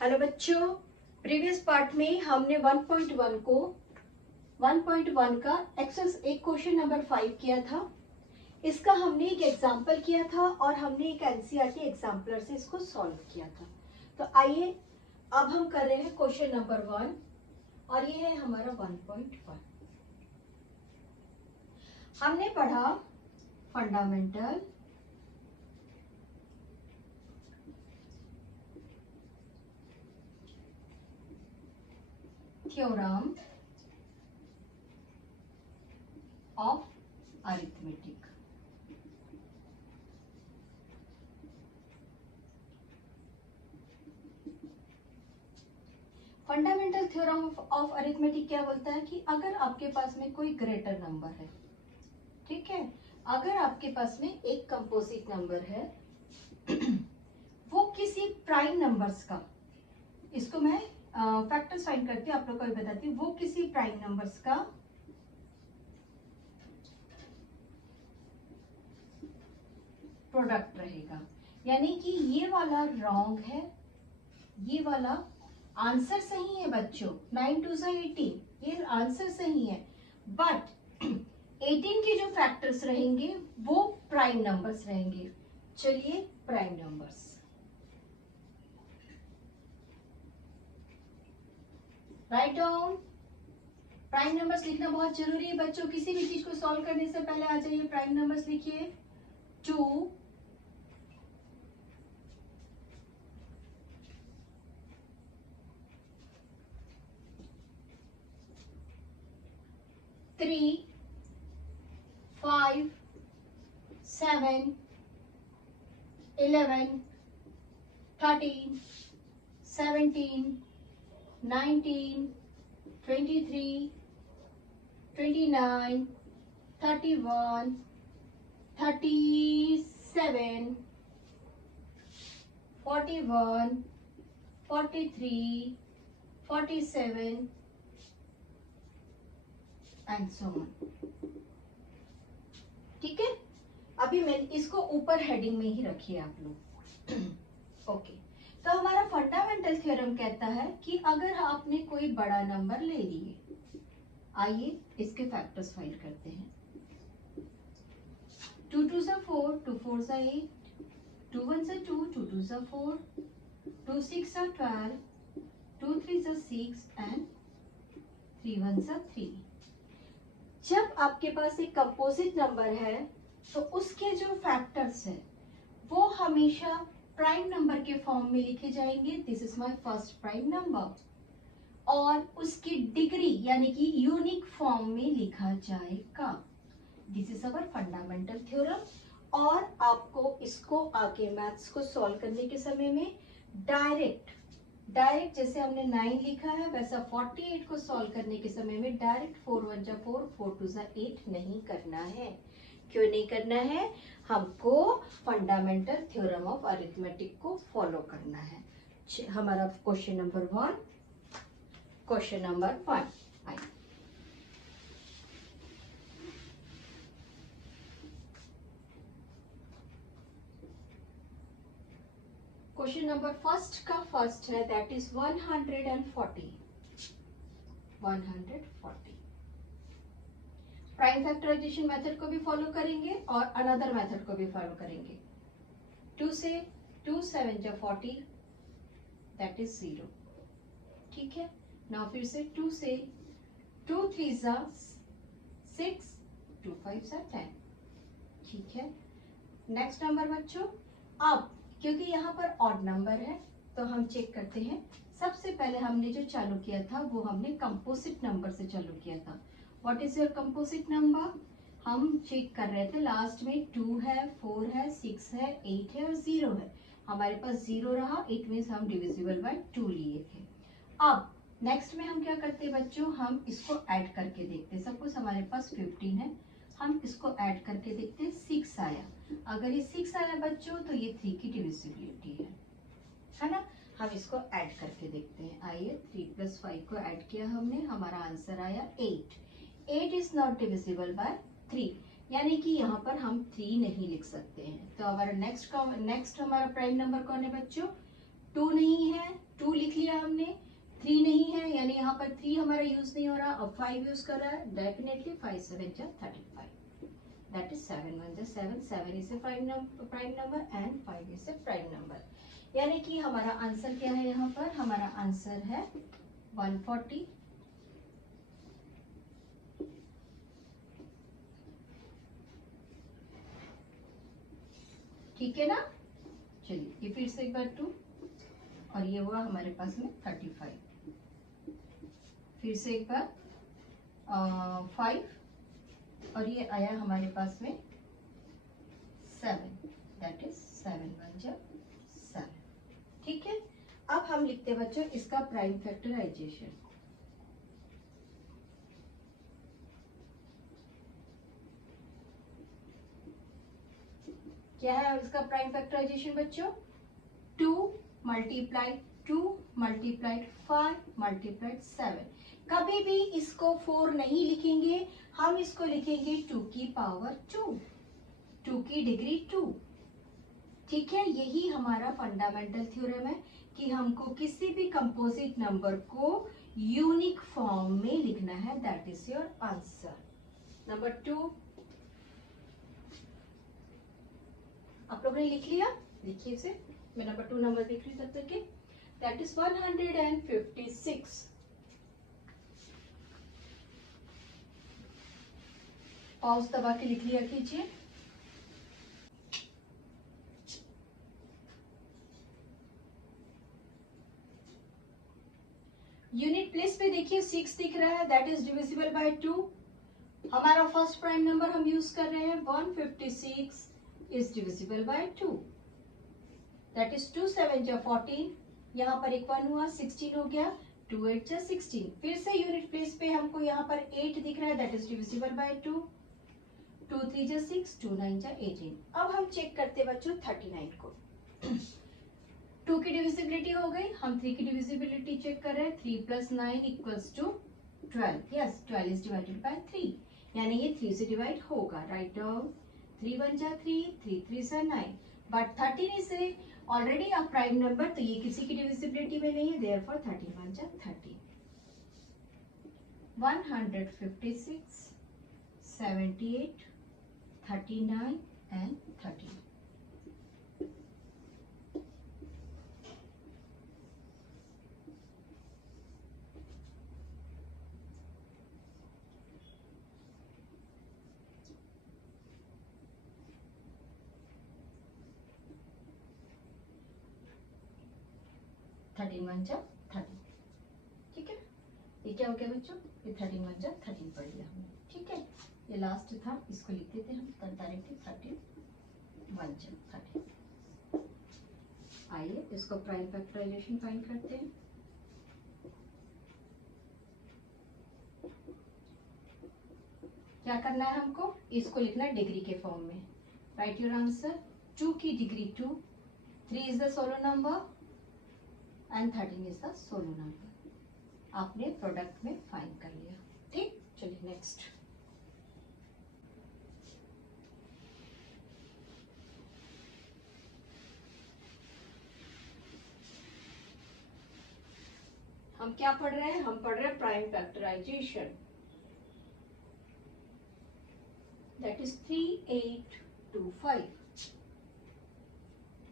Hello बच्चों, previous part में हमने 1.1 का एक क्वेश्चन नंबर 5 किया था। इसका हमने एक एग्जाम्पल किया था और हमने एक एनसीईआरटी एग्जाम्पलर से इसको सॉल्व किया था। तो आइए अब हम कर रहे हैं क्वेश्चन नंबर 1 और ये है हमारा 1.1। हमने पढ़ा fundamental theorem of arithmetic. Fundamental theorem of arithmetic क्या बोलता है कि अगर आपके पास में कोई ग्रेटर नंबर है, ठीक है, अगर आपके पास में एक कंपोजिट नंबर है वो किसी प्राइम नंबर्स का, इसको मैं फैक्टर्स फाइंड करती हूँ, आप लोग को भी बताती हूँ, वो किसी प्राइम नंबर्स का प्रोडक्ट रहेगा। यानी कि ये वाला रॉन्ग है, ये वाला आंसर सही है बच्चों, 9 2 18, ये आंसर सही है, बट 18 के जो फैक्टर्स रहेंगे वो प्राइम नंबर्स रहेंगे। चलिए prime numbers, write down. Prime numbers लिखना बहुत जरूरी है बच्चों, किसी भी चीज को सॉल्व करने से पहले आ जाइए, प्राइम नंबर्स लिखिए। 2 3 5 7 11 13 17 19 23 29 31 37 41 43 47 एंड सो ऑन। ठीक है, अभी मैं इसको ऊपर हेडिंग में ही रखिए आप लोग। ओके, तो हमारा फंडामेंटल थ्योरम कहता है कि अगर आपने कोई बड़ा नंबर ले लिए, आइए इसके फैक्टर्स फाइंड करते हैं। 2 2 4, 2 4 8, 2 1 2, 2 2 4, 2 6 12, 2 3 6 एंड 3 1 3। जब आपके पास एक कंपोजिट नंबर है तो उसके जो फैक्टर्स है वो हमेशा प्राइम नंबर के फॉर्म में लिखे जाएंगे। This is my first prime number, और उसकी डिग्री यानी कि यूनिक फॉर्म में लिखा जाएगा। This is our fundamental theorem. और आपको इसको आगे मैथ्स को सॉल्व करने के समय में डायरेक्ट जैसे हमने 9 लिखा है वैसा 48 को सॉल्व करने के समय में डायरेक्ट 4 1 4, 4 2 8 नहीं करना है। क्यों नहीं करना है? हमको फंडामेंटल थ्योरम ऑफ अरिथमेटिक को फॉलो करना है। हमारा क्वेश्चन नंबर 1, क्वेश्चन नंबर 1 आई। क्वेश्चन नंबर फर्स्ट का फर्स्ट है, that is 140। Prime factorization method को भी फॉलो करेंगे और अनदर मेथड को भी फॉलो करेंगे। 2 से 2 7 40, दैट इज 0। ठीक है, नाउ फिर से 2 से 2 3 6, 2 5 10। ठीक है, नेक्स्ट नंबर बच्चों। अब क्योंकि यहाँ पर ऑड नंबर है तो हम चेक करते हैं। सबसे पहले हमने जो चालू किया था वो हमने कंपोजिट नंबर से चालू किया था। What is your composite number? हम चेक कर रहे थे, लास्ट में 2 है, 4 है, 6 है, 8 है और 0 है। हमारे पास 0 रहा, इट मीन्स हम डिविजिबल बाय 2 लिए थे। अब नेक्स्ट में हम क्या करते हैं बच्चों, हम इसको ऐड करके देखते हैं। सपोज हमारे पास 15 है, हम इसको ऐड करके देखते हैं, 6 आया। अगर ये 6 आया बच्चों तो ये 3 की डिविजिबिलिटी है ना। हम इसको ऐड करके देखते हैं। आइए 3 + 5 को ऐड किया हमने, हमारा आंसर आया 8। 8 इज नॉट डिविजिबल बाय 3, यानी कि यहाँ पर हम 3 नहीं लिख सकते हैं। तो हमारा नेक्स्ट हमारा प्राइम नंबर कौन है बच्चों? 2 नहीं है, 2 लिख यानी यहाँ पर 3 हमारा यूज नहीं हो रहा, अब 5 यूज कर रहा है, डेफिनेटली 5 7 जा 35, दैट इज 7 1 जा 7, 7 is a prime number and 5 is a prime number. यानी कि हमारा आंसर क्या है, यहाँ पर हमारा आंसर है 140। ठीक है ना, चलिए ये फिर से एक बार 2 और ये हुआ हमारे पास में 35, फिर से एक बार 5 और ये आया हमारे पास में 7, दैट इज 7 1 जा 7। ठीक है, अब हम लिखते हैं बच्चों इसका प्राइम फैक्टराइजेशन। क्या है इसका प्राइम फैक्टराइजेशन बच्चों, 2 मल्टीप्लाइड 2 मल्टीप्लाइड 5 मल्टीप्लाइड 7। कभी भी इसको 4 नहीं लिखेंगे, हम इसको लिखेंगे 2 की पावर 2, 2 की डिग्री 2। ठीक है, यही हमारा फंडामेंटल थ्योरम है कि हमको किसी भी कंपोजिट नंबर को यूनिक फॉर्म में लिखना है, that is your answer. Number 2 आप लोगों ने लिख लिया, लिखिए इसे, मैं नंबर 2 नंबर देख रही तब तक के, दैट इज 156। पॉज दबा के लिख लिया कीजिए। यूनिट प्लेस पे देखिए 6 दिख रहा है, दैट इज डिविजिबल बाय 2। हमारा फर्स्ट प्राइम नंबर हम यूज कर रहे हैं, 156 is divisible by 2, that is 2 7 जा 14, यहाँ पर एक 1 हुआ, 16 हो गया, 2 8 जा 16। फिर से यूनिट प्लेस पे हमको यहाँ पर 8 दिख रहा है, that is divisible by 2, 2 3 जा 6, 2 9 जा 18। अब हम चेक करते बच्चों 39 को। 2 की डिविजिबिलिटी हो गई, हम 3 की डिविजिबिलिटी चेक कर रहे हैं, 3 + 9 = 12, यस 12 is divided by 3, यानी ये 3 से डिवाइड होगा, राइट डाउन 3 1 जा 3, 3 3 जा 9, but 13 is already a prime number, तो ये किसी की डिविजिबिलिटी में नहीं है, देयरफॉर 13 1 जा 30, 156 78 39 एंड 30। थर्टीन 1 जा 30। ठीक है, ये क्या हो गया बच्चों, ये 13 1 जा 13 पढ़ लिया हमने। ठीक है, ये लास्ट था, इसको लिख देते हम डायरेक्टली 13 1 जा 30। आइए इसको प्राइम फैक्टराइजेशन फाइंड करते हैं। क्या करना है हमको, इसको लिखना है डिग्री के फॉर्म में, राइट योर आंसर। 2 की degree 2, 3 is the solo number and 13 is the solo number. आपने प्रोडक्ट में फाइंड कर लिया। ठीक, चलिए नेक्स्ट। हम क्या पढ़ रहे हैं, हम पढ़ रहे हैं prime factorization, that is 3825,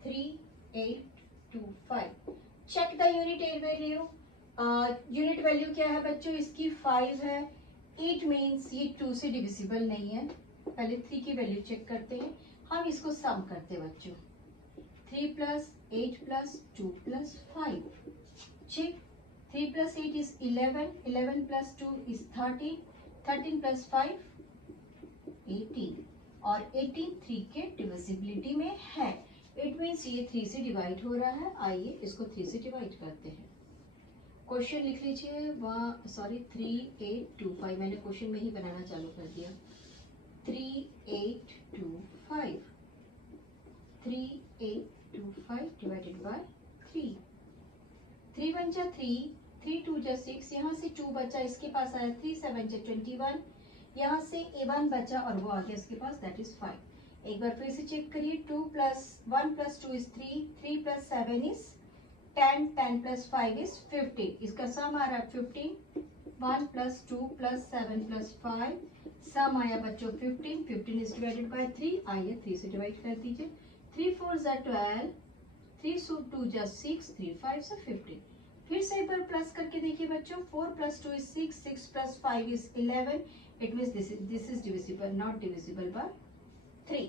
3825। Check the unit value. Unit value क्या है बच्चों, इसकी 5 है। 8 मीन्स ये 2 से डिविजिबल नहीं है। पहले 3 की वैल्यू चेक करते हैं, हम इसको सम करते हैं बच्चों। 3 + 8 + 2 + 5, चेक। 3 + 8 is 11, 11 + 2 is 13, 13 + 5 18, और 18 3 के डिविजिबिलिटी में है। इट मीन्स ये 3 से डिवाइड हो रहा है। आइए इसको 3 से डिवाइड करते हैं। क्वेश्चन लिख लीजिए, 3825, मैंने क्वेश्चन में ही बनाना चालू कर दिया। 3825, 3825 डिवाइडेड बाय 3, 3 1 जा 3, 3 2 जा 6, यहाँ से 2 बचा, इसके पास आया 3 7 जा 21, यहाँ से 1 बचा और वो आ गया इसके पास, दैट इज 5। एक बार फिर से चेक करिए, 2 + 1 + 2 is 3, 3 + 7 is 10, 10 plus 5 is 15. इसका सम आ रहा है 15. 1 plus 2 plus 7 plus 5. सम आया बच्चों 15. 15 is divided by 3. आइए 3 से डिवाइड कर दीजिए. 3 4 जा 12. 3 2 जा 6. 3 5 से 15. फिर से एक बार प्लस करके देखिए बच्चों. 4 plus 2 is 6. 6 plus 5 is 11. It means this is divisible, not divisible by 3.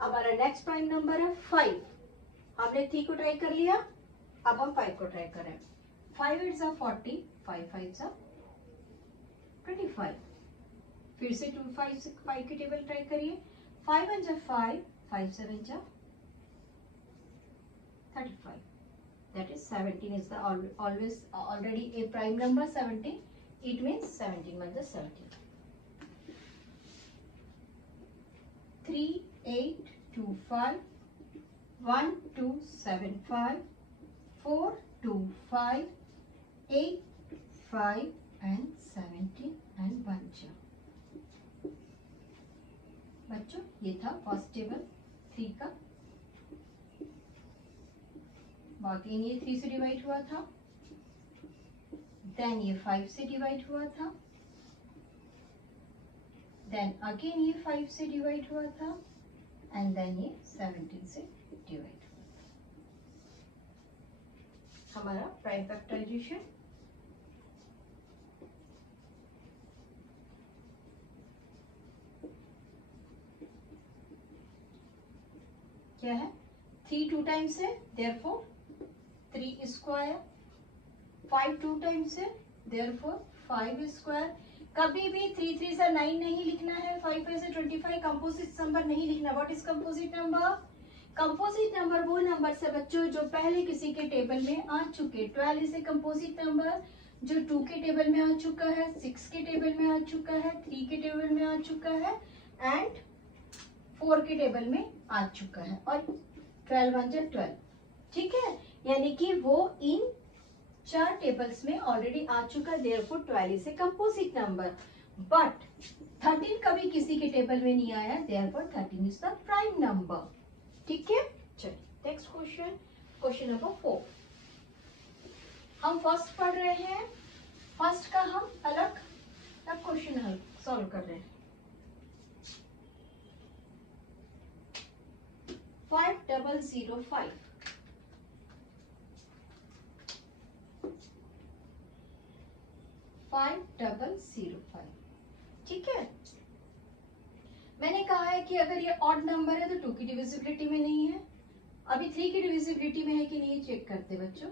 हमारा नेक्स्ट प्राइम नंबर है 5. हमने 3 को ट्राई कर लिया. अब हम 5 को ट्राई करें. 5 8 जा 40. 5 5 जा 25. फिर से 2 5 की टेबल ट्राई करिए. 5 1 जा 5. 5 7 जा 35. That is 17 is the always already a prime number. 17. It means 17 1 जा 17. 3 8 2 5. 1 2 7 5. 4 2 5. 8 5 and 17 and 1 जा. बच्चों ये था फर्स्ट टेबल 3 का. बाकी ये 3 से डिवाइड हुआ था. देन ये 5 से डिवाइड हुआ था. देन अगेन ये 5 से डिवाइड हुआ था. एंड देन ये 17 से डिवाइड हुआ था. हमारा प्राइम फैक्टराइजेशन क्या है? 3 2 टाइम्स है, देयरफॉर 3 स्क्वायर. 5 2 टाइम्स है, देयरफॉर 5 स्क्वायर. कभी भी 3 3 से 9 नहीं लिखना है. 5 5 से 25 कंपोजिट नंबर नहीं लिखना. What is composite number? Composite number वो नंबर से बच्चों जो पहले किसी के टेबल में आ चुके. 12 इज ए कंपोजिट नंबर जो 2 के टेबल में आ चुका है, 6 के टेबल में आ चुका है, 3 के टेबल में आ चुका है एंड 4 के टेबल में आ चुका है. और 12 1 जा 12. ठीक है, यानी कि वो इन 4 टेबल्स में ऑलरेडी आ चुका है. Therefore 12 is a composite number. But 13 कभी किसी के टेबल में नहीं आया. Therefore 13 is the prime number. ठीक है, चलिए नेक्स्ट क्वेश्चन. Question number 4. हम फर्स्ट पढ़ रहे हैं. फर्स्ट का हम अलग क्वेश्चन हल सॉल्व कर रहे हैं. 5005. ठीक है, मैंने कहा है कि अगर ये ऑड नंबर है तो 2 की डिविजिबिलिटी में नहीं है. अभी 3 की डिविजिबिलिटी में है कि नहीं चेक करते बच्चों.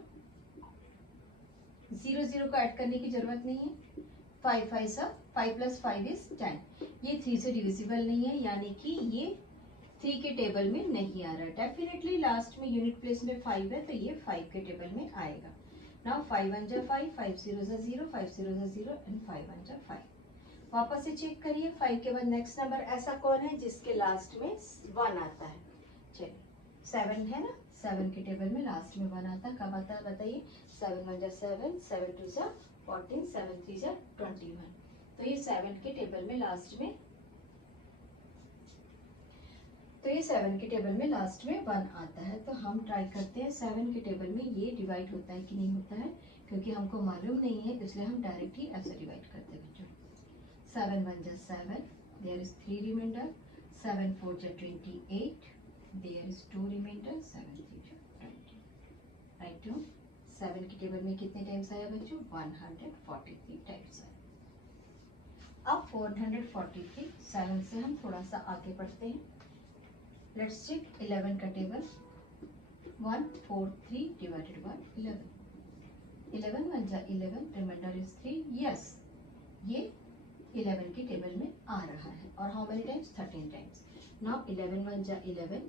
0 0 को ऐड करने की जरूरत नहीं है. 5 5 सा 5 प्लस 5 इज 10. ये 3 से डिविजिबल नहीं है, यानी कि ये 3 के टेबल में नहीं आ रहा. डेफिनेटली लास्ट में यूनिट प्लेस में 5 है तो ये 5 के टेबल में आएगा. नाउ 5 1 जा 5. 5 0 जा 0. 5 0 जा 0 एंड 5 1 जा 5. वापस से चेक करिए. 5 के बाद नेक्स्ट नंबर ऐसा कौन है जिसके लास्ट में 1 आता है? चलिए 7 है ना. 7 के टेबल में लास्ट में 1 आता है. कब आता है बताइए? 7 1 जा 7. 7 2 जा 14. 7 3 जा 21. तो ये 7 के टेबल में लास्ट में लास्ट में 1 आता है. तो हम ट्राई करते हैं 7 के टेबल में ये डिवाइड होता है कि नहीं होता है. क्योंकि हमको मालूम नहीं है इसलिए हम डायरेक्ट ही ऐसे डिवाइड करते हैं बच्चों. 7 1 जा 7. There is 3 reminder. 7 4 जा 28. There is 2 reminder. 7 3 जा 20. राइट टू 7 की टेबल में कितने टाइम्स आया बच्चों? 143 टाइम्स आया. अब 443. 7 से हम थोड़ा सा आगे बढ़ते हैं. लेट्स चेक 11 का टेबल. 143 divided by 11. 11 1 जा 11. Reminder is 3. यस, ये 11 के टेबल में आ रहा है. और how many times? 13 times. Now 11 1 जा 11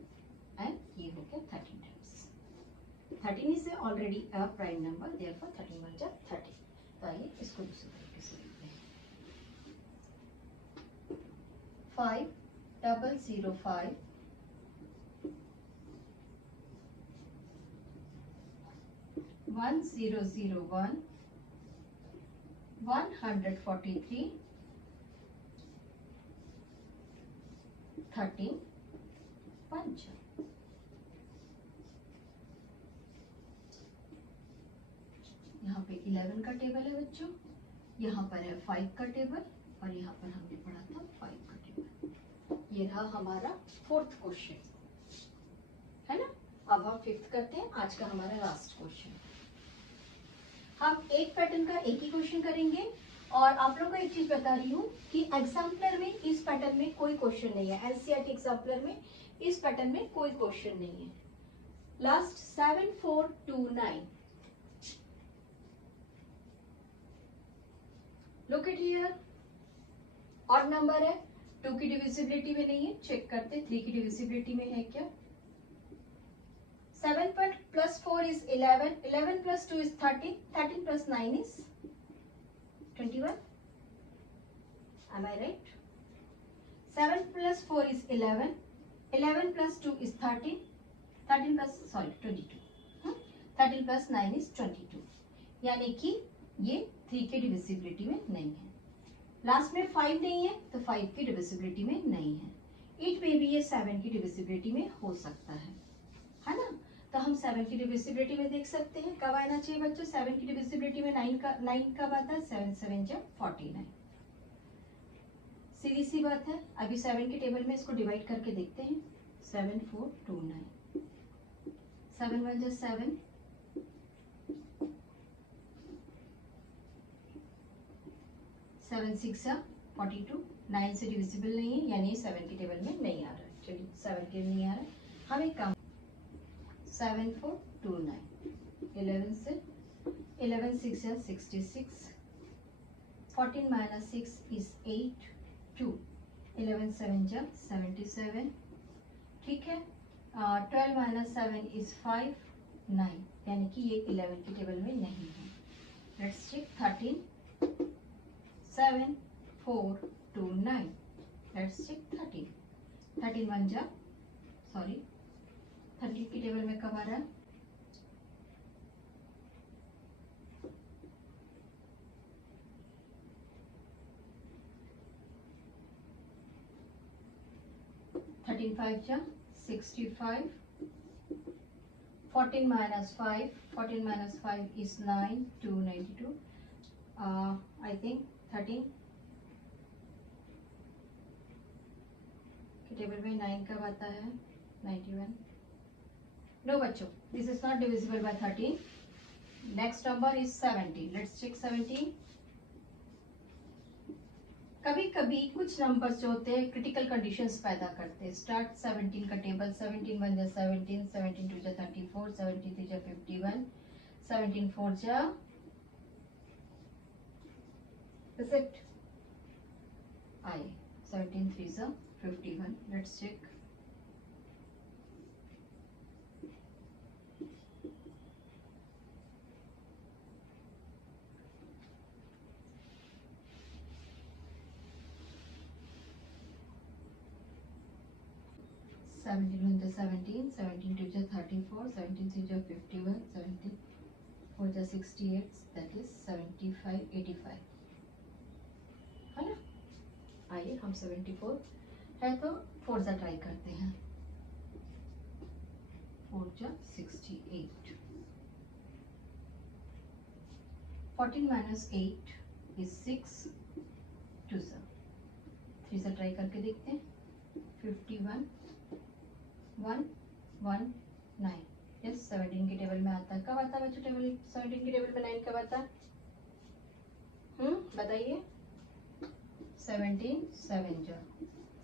एंड ये हो गया 13 times. 13 is already a prime number. Therefore 13 1 जा 30. तो आइए इसको दूसरे तरीके से लिखते हैं. 5005 1001 143 13 5. पे 11 का टेबल है बच्चों, यहाँ पर है 5 का टेबल और यहाँ पर हमने पढ़ा था 5 का टेबल। ये रहा हमारा 4th क्वेश्चन, है ना। अब हम 5th करते हैं, आज का हमारा लास्ट क्वेश्चन। हम एक पैटर्न का एक ही क्वेश्चन करेंगे और आप लोगों को एक चीज बता रही हूँ कि एग्जाम्पलर में इस पैटर्न में कोई क्वेश्चन नहीं है, एनसीईआरटी एग्जाम्पलर में इस पैटर्न में कोई क्वेश्चन नहीं है। Last 7 4 2 9, look at here, odd number है, 2 की डिविजिबिलिटी में नहीं है, चेक करते 3 की डिविजिबिलिटी में है क्या। 7 plus 4 is 11, 11 plus 2 is 13, 13 plus 9 is 21. Am I right? 7 plus 4 is 11, 11 plus 2 is 13, 13 plus 22. 13 plus 9 is 22. यानी कि ये 3 की डिविजिबिलिटी में नहीं है। लास्ट में 5 नहीं है तो 5 की डिविजिबिलिटी में नहीं है। इट में भी ये 7 की डिविजिबिलिटी में हो सकता है ना। तो हम 7 की डिविजिबिलिटी में देख सकते हैं, कब आना चाहिए बच्चों 7 की डिविजिबिलिटी में। 9 कब आता है, 7 7 जब 49। सीधी सी बात है। अभी 7 के टेबल में इसको डिवाइड करके देखते हैं। 7 4 2 9, 7 1 जब 7, 7 6 जा 42, 9 से डिविजिबल नहीं है यानी 7 के टेबल में नहीं आ रहा है। चलिए 7 के नहीं आ रहा है, हम एक काम 7 4 2 9, 11 से 11 6 जा 66, 14 minus 6 is 8, 2, 11 7 जा 77, ठीक है। 12 minus 7 is 5, 9, यानी कि ये 11 के टेबल में नहीं है। लेट्स चेक 13 7 4 2 9, लेट्स चेक 13 13 1 जा 13 के टेबल में कब आ रहा है, थर्टीन 5 जा 65, 14 minus 5, 14 minus 5 is 9, 2 92, I think 13 के टेबल में 9 कब आता है, 91। नो बच्चों, this is not divisible by 13। Next number is 17, let's check 17। कभी कभी कुछ नंबर्स जो होते हैं क्रिटिकल कंडीशंस पैदा करते हैं। स्टार्ट 17 का टेबल, 17 1 जा 17, 17 2 जा 34, 17 3 जा 51, 17 4 जा is it I, 17 3 जा 51, let's check। सेवनटीन 1 जा 17, 17 2 जा 34, 17 3 जा 51, 17 4 जा 68, that is 75 85, है ना। आइए हम 74 है तो 4 जा ट्राई करते हैं। 4 जा 68, 14 minus 8 is 6, 2 जा 3 जा ट्राई करके देखते हैं। 51 1 1 9, यस 17 के टेबल में आता है। कब आता है बच्चों टेबल 17 के टेबल में 9 कब आता है, बताइए। 17 7 जा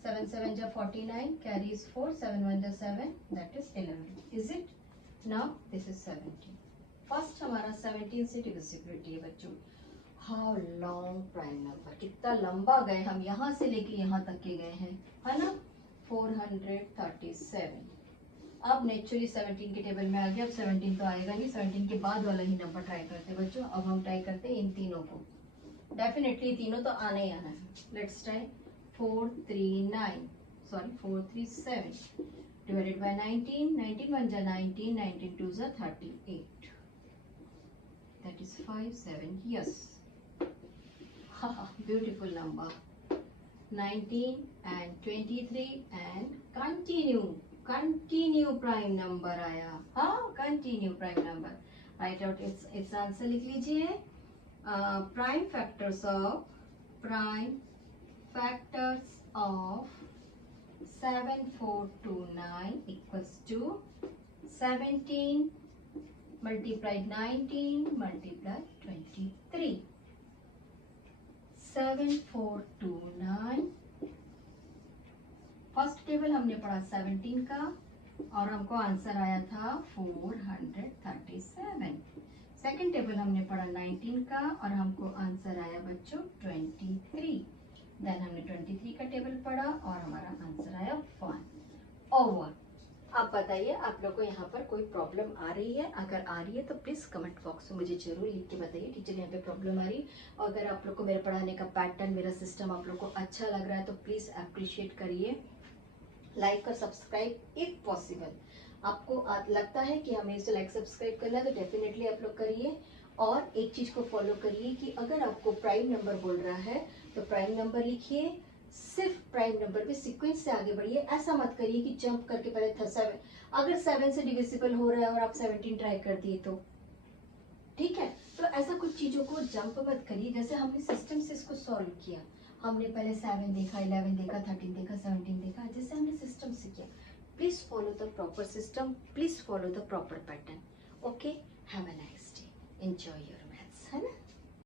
7 7 जा 49, carries 4, 7 1 जा 7, that is 11, is it। now this is 17। First हमारा 17 से डिविजिबिलिटी है बच्चों। हाउ लॉन्ग प्राइम नंबर, कितना लंबा गए हम, यहाँ से लेके यहाँ तक के गए हैं, है ना। 437। अब नेचुरली 17 के टेबल में आ गया। अब 17 तो आएगा नहीं, 17 के बाद वाला ही नंबर ट्राई करते हैं बच्चों। अब हम ट्राई करते हैं इन तीनों को, डेफिनेटली तीनों तो आना ही आना है। लेट्स ट्राई 437 डिवाइडेड बाय 19, 19 1 जा 19, 19 2 जा 38, that is 57, yes. Beautiful number. 19 and 23 and continue prime number आया। हाँ, continue prime number. Right out it's answer लिख लीजिए. Prime factors of 7429 equals to 17 multiplied 19 multiplied 23. 7429. First table हमने पढ़ा 17 का और हमको आंसर आया था 437. सेकंड टेबल हमने पढ़ा 19 का और हमको आंसर आया बच्चों 23. देन हमने 23 का टेबल पढ़ा और हमारा आंसर आया 1 ओवर. आप बताइए आप लोग को यहाँ पर कोई प्रॉब्लम आ रही है? अगर आ रही है तो प्लीज कमेंट बॉक्स में मुझे जरूर लिख के बताइए टीचर यहाँ पे प्रॉब्लम आ रही है. और अगर आप लोग को मेरे पढ़ाने का पैटर्न, मेरा सिस्टम आप लोग को अच्छा लग रहा है तो प्लीज अप्रिशिएट करिए, लाइक और सब्सक्राइब इफ पॉसिबल. आपको लगता है कि हमें इसे लाइक सब्सक्राइब करना है तो डेफिनेटली आप लोग करिए. और एक चीज को फॉलो करिए कि अगर आपको प्राइम नंबर बोल रहा है तो प्राइम नंबर लिखिए, सिर्फ प्राइम नंबर पे सीक्वेंस से आगे बढ़िए. ऐसा मत करिए कि जंप करके पहले 7, अगर 7 से डिविजिबल हो रहा है और आप 17 ट्राई कर दिए तो ठीक है. तो ऐसा कुछ चीजों को जंप मत करिए. जैसे हमने सिस्टम से इसको सॉल्व किया, हमने पहले 7 देखा, 11 देखा, 13 देखा, 17 देखा, जैसे हमने सिस्टम से किया. Please follow the proper system, please follow the proper pattern. Okay, have a nice day, enjoy your maths, है ना.